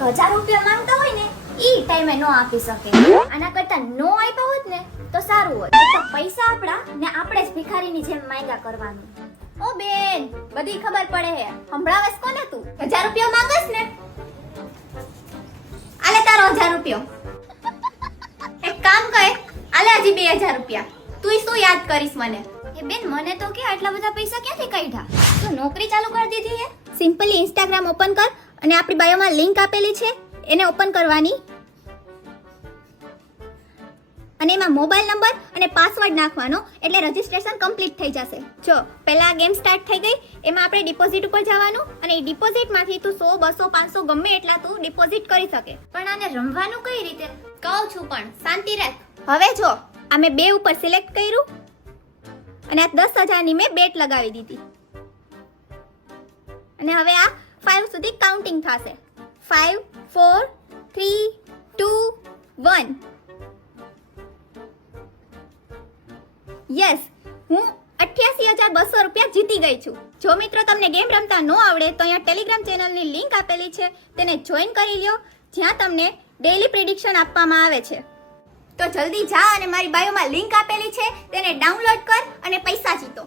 ₹1000 માંગતા હોય ને ઈ ટાઈમે નો આપી શકે. આના કરતા નો આપ્યા હોત ને તો સારું હોત. તો પૈસા આપડા ને આપણે જ ભિખારીની જેમ માંગ્યા કરવાનું. ઓ બેન, બધી ખબર પડે હે. સંભળાવસ કોને તું? ₹1000 માંગસ ને? આલે તારો ₹1000. એક કામ કર, આલે હજી ₹2000. તુંય શું યાદ કરીશ મને? એ બેન, મને તો કે આટલા બધા પૈસા ક્યાંથી કાઢ્યા? તો નોકરી ચાલુ કરી દીધી હે? સિમ્પલી ઇન્સ્ટાગ્રામ ઓપન કર અને આપણી બાયોમાં લિંક આપેલી છે એને ઓપન કરવાની અને એમાં મોબાઈલ નંબર અને પાસવર્ડ નાખવાનો એટલે રજીસ્ટ્રેશન કમ્પ્લીટ થઈ જશે. જો પહેલા ગેમ સ્ટાર્ટ થઈ ગઈ, એમાં આપણે ડિપોઝિટ ઉપર જવાનું અને એ ડિપોઝિટમાંથી તું 100 200 500 ગમે એટલા તું ડિપોઝિટ કરી શકે. પણ આને રમવાનું કઈ રીતે કહું છું, પણ શાંતિ રાખ. હવે જો આ મેં 2 ઉપર સિલેક્ટ કર્યું અને આ 10,000ની મેં બેટ લગાવી દીધી અને હવે આ 5 સુધી કાઉન્ટિંગ થશે. 5 4 3 2 1. યસ, હું ₹88,200 જીતી ગઈ છું. જો મિત્રો તમને ગેમ રમતા ન આવડે તો અહીંયા ટેલિગ્રામ ચેનલની લિંક આપેલી છે, તેને જોઈન કરી લ્યો, જ્યાં તમને ડેઈલી પ્રિડિક્શન આપવામાં આવે છે. તો જલ્દી જા અને મારી બાયોમાં લિંક આપેલી છે તેને ડાઉનલોડ કર અને પૈસા જીતો.